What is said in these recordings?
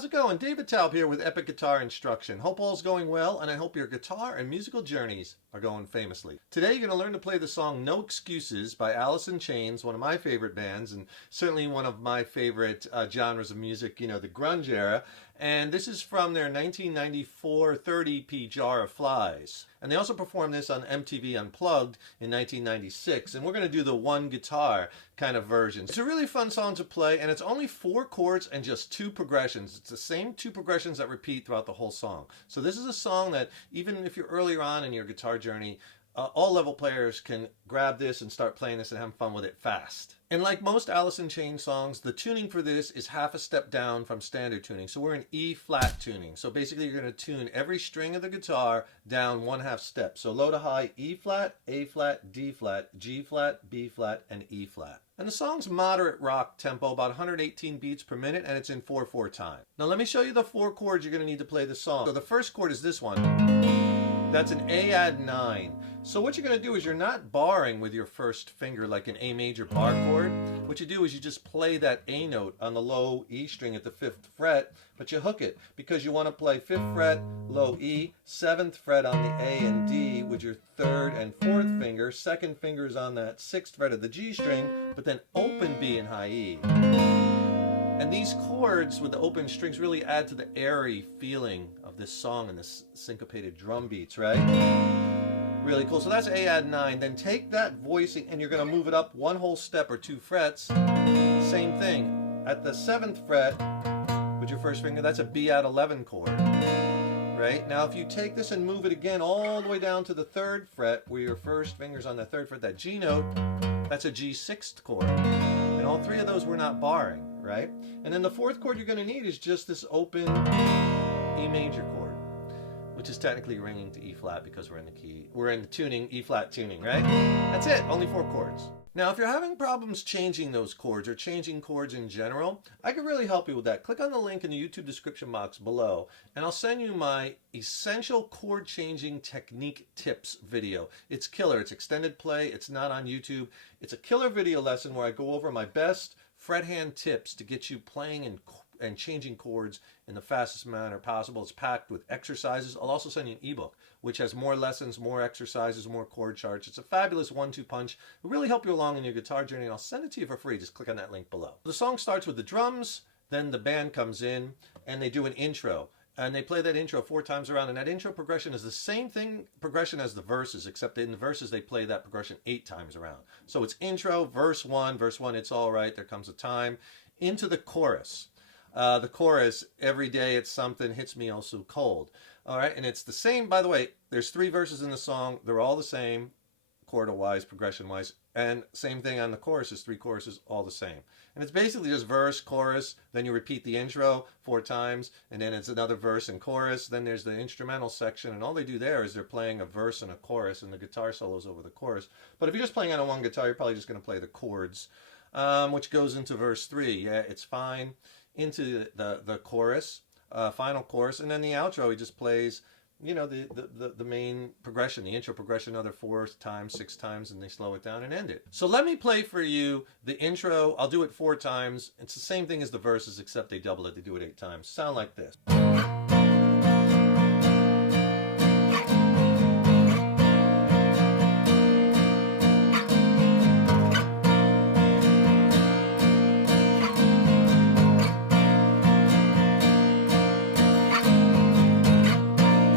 how's it going? David Taub here with Epic Guitar Instruction. Hope all's going well, and I hope your guitar and musical journeys are going famously. Today you're going to learn to play the song No Excuses by Alice in Chains, one of my favorite bands, and certainly one of my favorite genres of music, you know, the grunge era. And this is from their 1994 30p Jar of Flies. And they also performed this on MTV Unplugged in 1996, and we're going to do the one guitar kind of version. It's a really fun song to play, and it's only 4 chords and just 2 progressions. It's the same 2 progressions that repeat throughout the whole song. So this is a song that even if you're earlier on in your guitar journey, all level players can grab this and start playing this and have fun with it fast. And like most Alice in Chains songs, the tuning for this is half a step down from standard tuning. So we're in E flat tuning. So basically you're going to tune every string of the guitar down 1/2 step. So low to high, E flat, A flat, D flat, G flat, B flat, and E flat. And the song's moderate rock tempo, about 118 beats per minute, and it's in 4/4 time. Now let me show you the 4 chords you're going to need to play the song. So the first chord is this one. That's an A add 9. So what you're going to do is you're not barring with your first finger like an A major bar chord. What you do is you just play that A note on the low E string at the 5th fret, but you hook it because you want to play 5th fret, low E, 7th fret on the A and D with your 3rd and 4th finger. 2nd finger is on that 6th fret of the G string, but then open B and high E. And these chords with the open strings really add to the airy feeling of this song and this syncopated drum beats, right? Really cool. So that's A add 9. Then take that voicing and you're going to move it up 1 whole step or 2 frets. Same thing. At the 7th fret with your first finger, that's a B add 11 chord. Right? Now if you take this and move it again all the way down to the 3rd fret where your first finger's on the 3rd fret, that G note, that's a G 6th chord. And all 3 of those we're not barring. Right? And then the 4th chord you're going to need is just this open E major chord, which is technically ringing to E flat because we're in the tuning, E flat tuning, right? That's it, only 4 chords. Now if you're having problems changing those chords or changing chords in general, I can really help you with that. Click on the link in the YouTube description box below and I'll send you my essential chord changing technique tips video. It's killer, it's extended play, it's not on YouTube. It's a killer video lesson where I go over my best fret hand tips to get you playing and changing chords in the fastest manner possible. It's packed with exercises. I'll also send you an ebook which has more lessons, more exercises, more chord charts. It's a fabulous 1-2 punch. It'll really help you along in your guitar journey, and I'll send it to you for free. Just click on that link below. The song starts with the drums, then the band comes in and they do an intro. And they play that intro 4 times around, and that intro progression is the same progression as the verses, except in the verses they play that progression 8 times around. So it's intro, verse 1, it's all right, there comes a time, into the chorus. The chorus, every day it's something, hits me oh so cold. All right, and it's the same, by the way, there's 3 verses in the song, they're all the same, chord-wise, progression-wise, and same thing on the choruses, 3 choruses, all the same. And it's basically just verse, chorus, then you repeat the intro 4 times, and then it's another verse and chorus, then there's the instrumental section, and all they do there is they're playing a verse and a chorus, and the guitar solo's over the chorus. But if you're just playing on a 1 guitar, you're probably just going to play the chords, which goes into verse 3. Yeah, it's fine. Into the chorus, final chorus, and then the outro, he just plays, you know, the main progression, the intro progression, another 4 times, 6 times, and they slow it down and end it. So let me play for you the intro. I'll do it 4 times. It's the same thing as the verses, except they double it. They do it 8 times. Sound like this.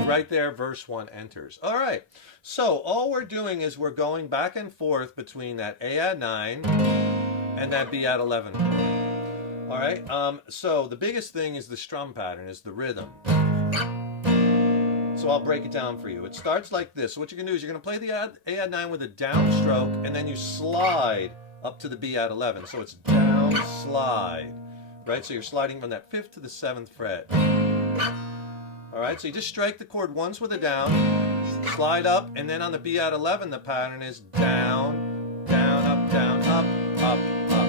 Right there, verse 1 enters. All right, so all we're doing is we're going back and forth between that A add 9 and that B add 11. All right, so the biggest thing is the strum pattern, is the rhythm. So I'll break it down for you. It starts like this. So what you're going to do is you're going to play the A add 9 with a downstroke, and then you slide up to the B add 11. So it's down, slide, right? So you're sliding from that 5th to the 7th fret. All right, so you just strike the chord once with a down, slide up, and then on the B add 11, the pattern is down, down, up, up, up.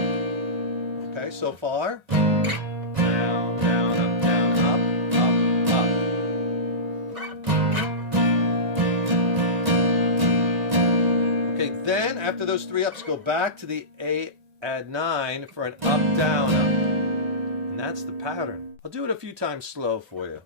Okay, so far. Down, down, up, down, up, up. Okay, then after those 3 ups, go back to the A add 9 for an up, down, up. And that's the pattern. I'll do it a few times slow for you.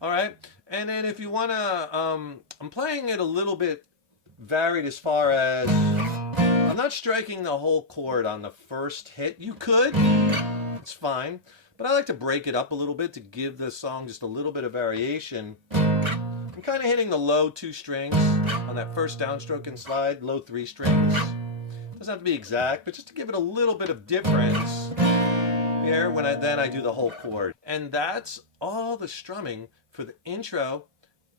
All right, and then if you want to, I'm playing it a little bit varied as far as I'm not striking the whole chord on the first hit. You could, it's fine, but I like to break it up a little bit to give the song just a little bit of variation. I'm kind of hitting the low 2 strings on that first downstroke and slide, low 3 strings. Doesn't have to be exact, but just to give it a little bit of difference here when I do the whole chord. And that's all the strumming for the intro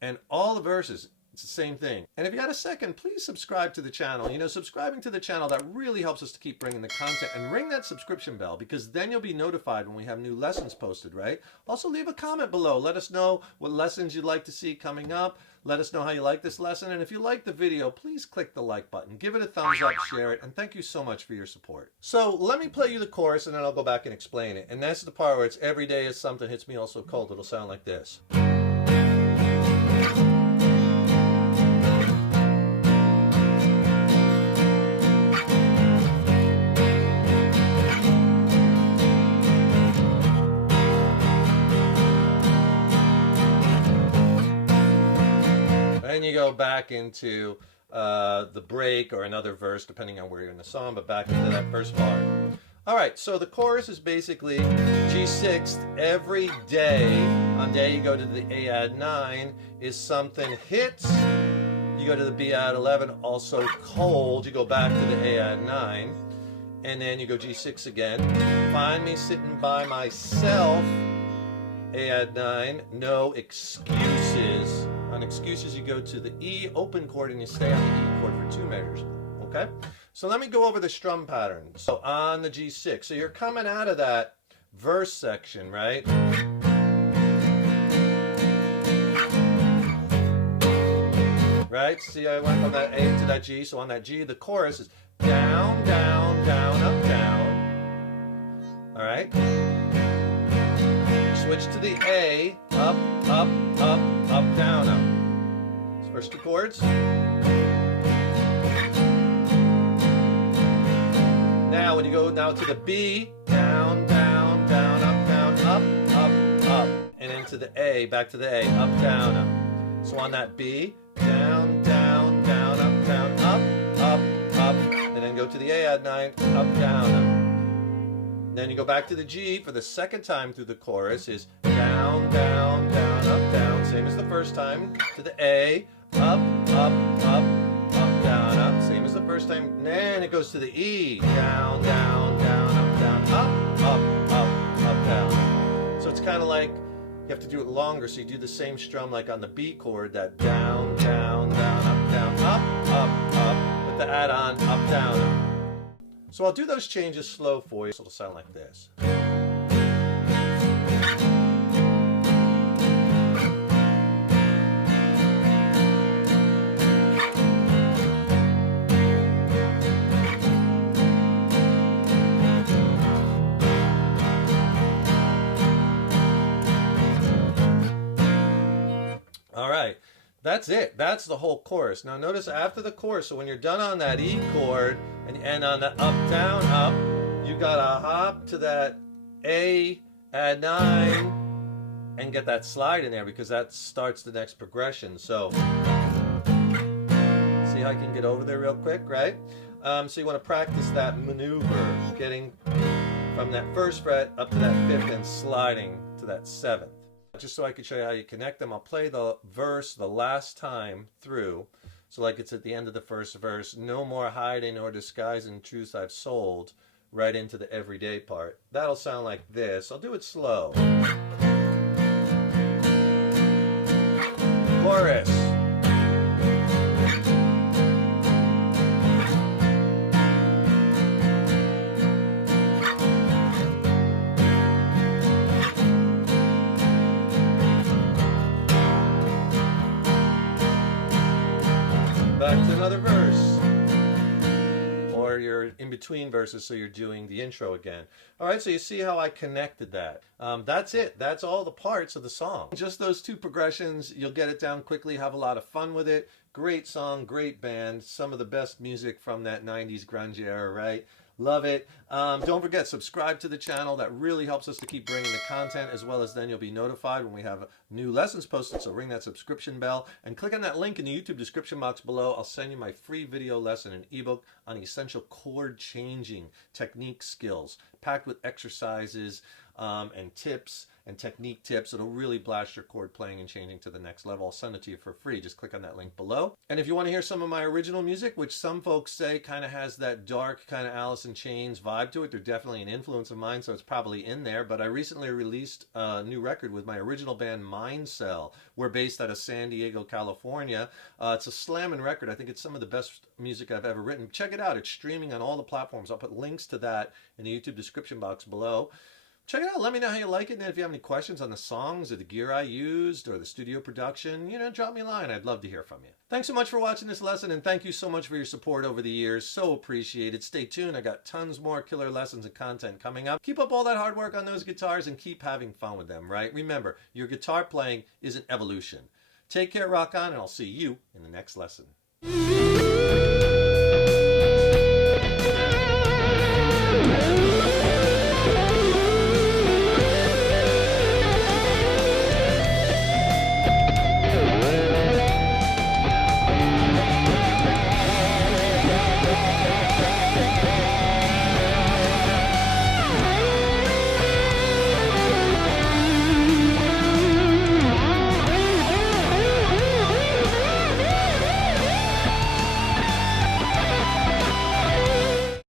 and all the verses. It's the same thing. And if you got a second, please subscribe to the channel. You know, subscribing to the channel, that really helps us to keep bringing the content. And ring that subscription bell, because then you'll be notified when we have new lessons posted, right? Also, leave a comment below. Let us know what lessons you'd like to see coming up. Let us know how you like this lesson. And if you like the video, please click the like button. Give it a thumbs up, share it, and thank you so much for your support. So let me play you the chorus, and then I'll go back and explain it. And that's the part where it's every day is something hits me all so cold. It'll sound like this. Then you go back into the break or another verse, depending on where you're in the song, but back into that first part. All right, so the chorus is basically G6 every day. On day you go to the A add 9 is something hits. You go to the B add 11, also cold. You go back to the A add 9, and then you go G6 again. Find me sitting by myself. A add 9, no excuses. On excuses, you go to the E open chord and you stay on the E chord for 2 measures. Okay? So let me go over the strum pattern. So on the G6. So you're coming out of that verse section, right? Right? See, I went from that A to that G. So on that G, the chorus is down, down, down, up, down. All right? Switch to the A, up, up, up, up, down, up. So first 2 chords. Now when you go now to the B, down, down, down, up, down, up, up, up. And into the A, back to the A, up, down, up. So on that B, down, down, down, up, down, up, up, up. And then go to the A add 9, up, down, up. Then you go back to the G for the second time through the chorus is down, down, down, up, down. Same as the first time. To the A, up, up, up, up, down, up. Same as the first time. And then it goes to the E. Down, down, down, up, down, up, up, up, up, down. So it's kind of like you have to do it longer. So you do the same strum like on the B chord, that down, down, down, up, down, up, up, up. With the add-on, up, down, up. So I'll do those changes slow for you, so it'll sound like this. All right, that's it. That's the whole chorus. Now notice after the chorus, so when you're done on that E chord, and on the up, down, up, you gotta hop to that A add 9 and get that slide in there, because that starts the next progression. So, see how I can get over there real quick, right? So you want to practice that maneuver, getting from that first fret up to that 5th and sliding to that 7th. Just so I can show you how you connect them, I'll play the verse the last time through. So like it's at the end of the first verse, no more hiding or disguising truths I've sold, right into the everyday part. That'll sound like this. I'll do it slow. Chorus. Back to another verse. Or where you're in between verses, so you're doing the intro again. All right, so you see how I connected that. That's it. That's all the parts of the song. Just those two progressions. You'll get it down quickly, have a lot of fun with it. Great song, great band. Some of the best music from that 90s grunge era, right? Love it. Don't forget, subscribe to the channel. That really helps us to keep bringing the content, as well as then you'll be notified when we have new lessons posted. So ring that subscription bell and click on that link in the YouTube description box below. I'll send you my free video lesson and ebook on essential chord changing technique skills, packed with exercises and tips and technique tips. It'll really blast your chord playing and changing to the next level. I'll send it to you for free. Just click on that link below. And if you want to hear some of my original music, which some folks say kind of has that dark kind of Alice in Chains vibe to it, they're definitely an influence of mine, so it's probably in there. But I recently released a new record with my original band Mind Cell. We're based out of San Diego, California. It's a slamming record. I think it's some of the best music I've ever written. Check it out. It's streaming on all the platforms. I'll put links to that in the YouTube description box below. Check it out. Let me know how you like it. And if you have any questions on the songs or the gear I used or the studio production, drop me a line. I'd love to hear from you. Thanks so much for watching this lesson, and thank you so much for your support over the years. So appreciated. Stay tuned. I got tons more killer lessons and content coming up. Keep up all that hard work on those guitars and keep having fun with them, right? Remember, your guitar playing is an evolution. Take care, rock on, and I'll see you in the next lesson.